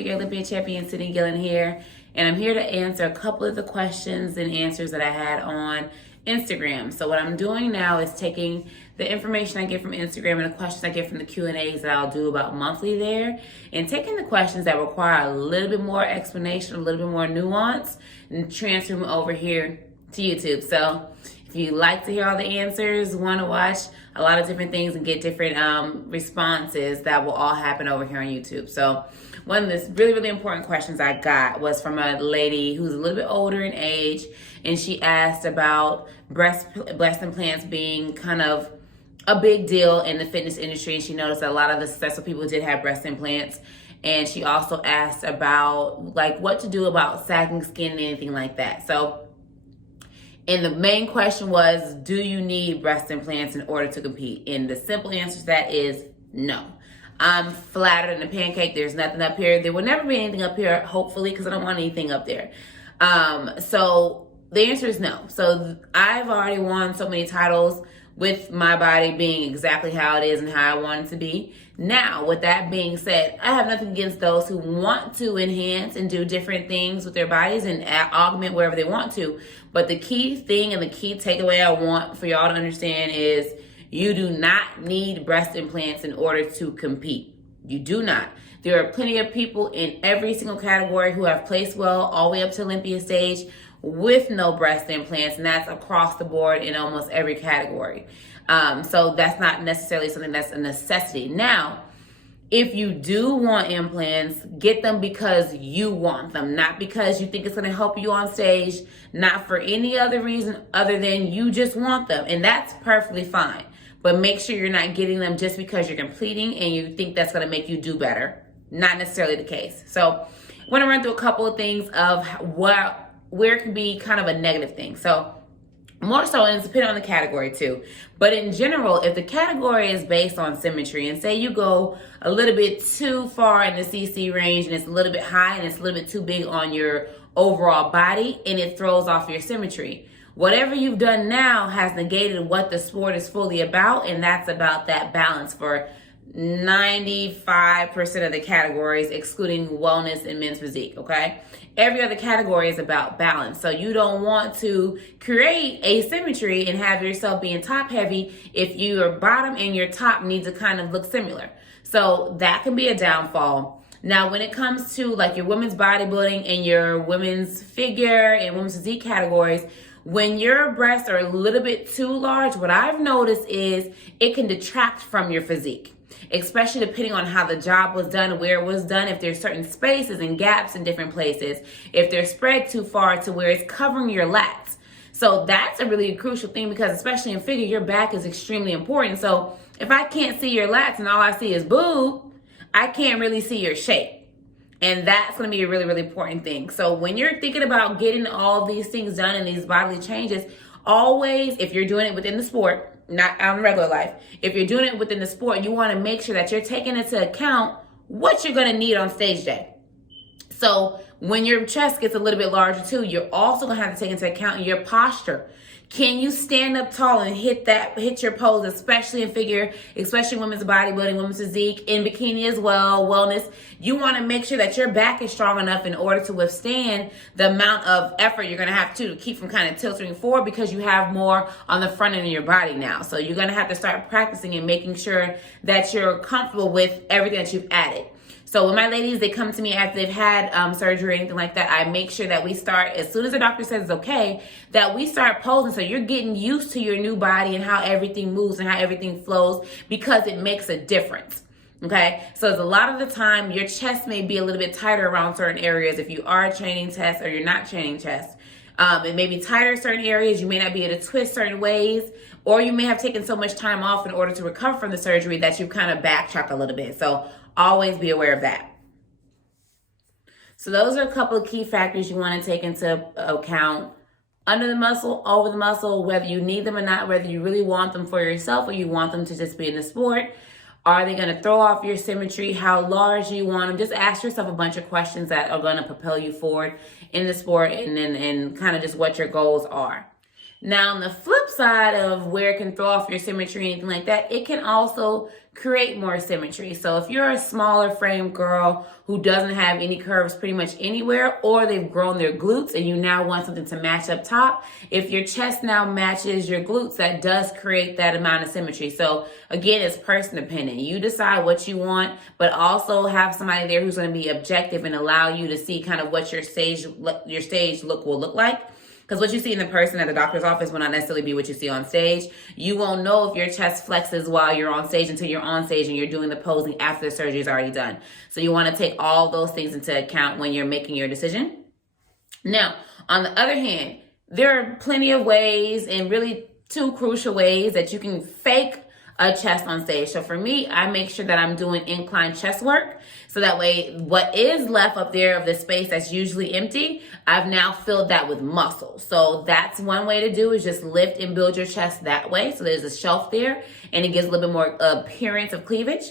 Figure Olympia champion Cydney Gillon here, and I'm here to answer a couple of the questions and answers that I had on Instagram. So what I'm doing now is taking the information I get from Instagram and the questions I get from the Q&As that I'll do about monthly there, and taking the questions that require a little bit more explanation, a little bit more nuance, and transfer them over here to YouTube. So if you like to hear all the answers, want to watch a lot of different things and get different responses, that will all happen over here on YouTube. So one of the really, really important questions I got was from a lady who's a little bit older in age, and she asked about breast implants being kind of a big deal in the fitness industry, and she noticed that a lot of the successful people did have breast implants. And she also asked about like what to do about sagging skin and anything like that. And the main question was, do you need breast implants in order to compete? And the simple answer to that is no. I'm flatter than a pancake. There's nothing up here. There will never be anything up here, hopefully, because I don't want anything up there. So the answer is no. So I've already won so many titles with my body being exactly how it is and how I want it to be. Now, with that being said, I have nothing against those who want to enhance and do different things with their bodies and augment wherever they want to. But the key thing and the key takeaway I want for y'all to understand is you do not need breast implants in order to compete. You do not. There are plenty of people in every single category who have placed well all the way up to Olympia stage with no breast implants, and that's across the board in almost every category. So that's not necessarily something that's a necessity. Now, if you do want implants, get them because you want them, not because you think it's going to help you on stage, not for any other reason other than you just want them, and that's perfectly fine. But make sure you're not getting them just because you're completing and you think that's going to make you do better. Not necessarily the case. So I want to run through a couple of things of where it can be kind of a negative thing. So more so, and it's depending on the category too. But in general, if the category is based on symmetry, and say you go a little bit too far in the CC range and it's a little bit high and it's a little bit too big on your overall body and it throws off your symmetry, whatever you've done now has negated what the sport is fully about, and that's about that balance for 95% of the categories, excluding wellness and men's physique, okay? Every other category is about balance. So you don't want to create asymmetry and have yourself being top heavy if your bottom and your top need to kind of look similar. So that can be a downfall. Now, when it comes to like your women's bodybuilding and your women's figure and women's physique categories, when your breasts are a little bit too large, what I've noticed is it can detract from your physique, especially depending on how the job was done, where it was done, if there's certain spaces and gaps in different places, if they're spread too far to where it's covering your lats. So that's a really crucial thing, because especially in figure, your back is extremely important. So if I can't see your lats and all I see is boob, I can't really see your shape. And that's going to be a really, really important thing. So when you're thinking about getting all these things done and these bodily changes, always, if you're doing it within the sport, not out in regular life, if you're doing it within the sport, you want to make sure that you're taking into account what you're going to need on stage day. So when your chest gets a little bit larger too, you're also going to have to take into account your posture. Can you stand up tall and hit your pose, especially in figure, especially women's bodybuilding, women's physique, in bikini as well, wellness? You want to make sure that your back is strong enough in order to withstand the amount of effort you're going to have to keep from kind of tilting forward, because you have more on the front end of your body now. So you're going to have to start practicing and making sure that you're comfortable with everything that you've added. So when my ladies, they come to me after they've had surgery or anything like that, I make sure that we start, as soon as the doctor says it's okay, that we start posing. So you're getting used to your new body and how everything moves and how everything flows, because it makes a difference. Okay, so a lot of the time your chest may be a little bit tighter around certain areas if you are training chest or you're not training chest. It may be tighter in certain areas. You may not be able to twist certain ways, or you may have taken so much time off in order to recover from the surgery that you kind of backtrack a little bit. So always be aware of that. So those are a couple of key factors you want to take into account. Under the muscle, over the muscle, whether you need them or not, whether you really want them for yourself or you want them to just be in the sport. Are they going to throw off your symmetry? How large do you want them? Just ask yourself a bunch of questions that are going to propel you forward in the sport, and kind of just what your goals are. Now, on the flip side of where it can throw off your symmetry and anything like that, it can also create more symmetry. So if you're a smaller frame girl who doesn't have any curves pretty much anywhere, or they've grown their glutes and you now want something to match up top, if your chest now matches your glutes, that does create that amount of symmetry. So again, it's person dependent. You decide what you want, but also have somebody there who's going to be objective and allow you to see kind of what your stage look will look like. Because what you see in the person at the doctor's office will not necessarily be what you see on stage. You won't know if your chest flexes while you're on stage until you're on stage and you're doing the posing after the surgery is already done. So you want to take all those things into account when you're making your decision. Now, on the other hand, there are plenty of ways, and really two crucial ways, that you can fake a chest on stage. So for me, I make sure that I'm doing incline chest work. So that way, what is left up there of the space that's usually empty, I've now filled that with muscle. So that's one way to do, is just lift and build your chest that way. So there's a shelf there and it gives a little bit more appearance of cleavage.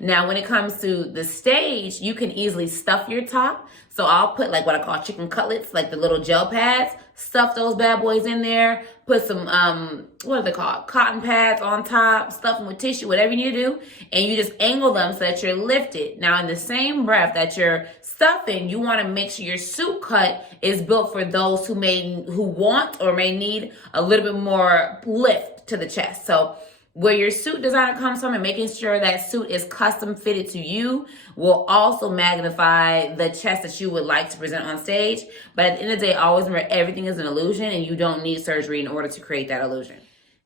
Now, when it comes to the stage, you can easily stuff your top. So I'll put like what I call chicken cutlets, like the little gel pads, stuff those bad boys in there, put some, what are they called? Cotton pads on top, stuff them with tissue, whatever you need to do. And you just angle them so that you're lifted. Now, in the same breath that you're stuffing, you want to make sure your suit cut is built for those who want or may need a little bit more lift to the chest. So where your suit designer comes from and making sure that suit is custom fitted to you will also magnify the chest that you would like to present on stage. But at the end of the day, always remember, everything is an illusion and you don't need surgery in order to create that illusion.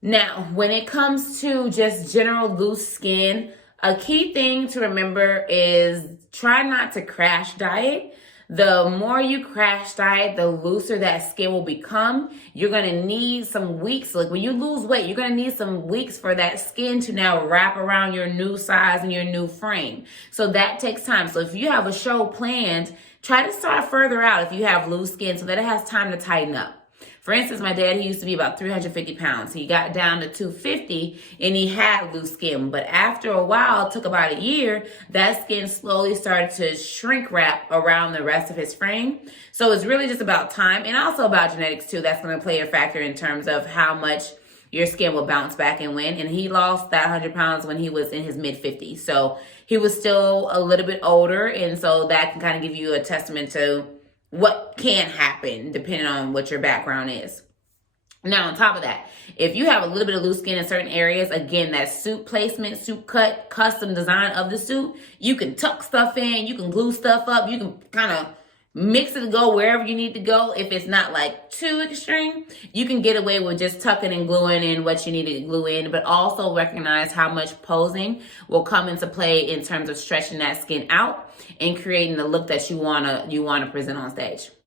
Now, when it comes to just general loose skin, a key thing to remember is try not to crash diet. The more you crash diet, the looser that skin will become. You're going to need some weeks. Like when you lose weight, you're going to need some weeks for that skin to now wrap around your new size and your new frame. So that takes time. So if you have a show planned, try to start further out if you have loose skin so that it has time to tighten up. For instance, my dad, he used to be about 350 pounds. He got down to 250 and he had loose skin. But after a while, it took about a year, that skin slowly started to shrink wrap around the rest of his frame. So it's really just about time, and also about genetics too. That's going to play a factor in terms of how much your skin will bounce back and when. And he lost that 100 pounds when he was in his mid 50s. So he was still a little bit older. And so that can kind of give you a testament to what can happen depending on what your background is. Now, on top of that, if you have a little bit of loose skin in certain areas, again, that suit placement, suit cut, custom design of the suit, you can tuck stuff in, you can glue stuff up, you can kind of mix it to go wherever you need to go. If it's not like too extreme, you can get away with just tucking and gluing in what you need to glue in, but also recognize how much posing will come into play in terms of stretching that skin out and creating the look that you wanna present on stage.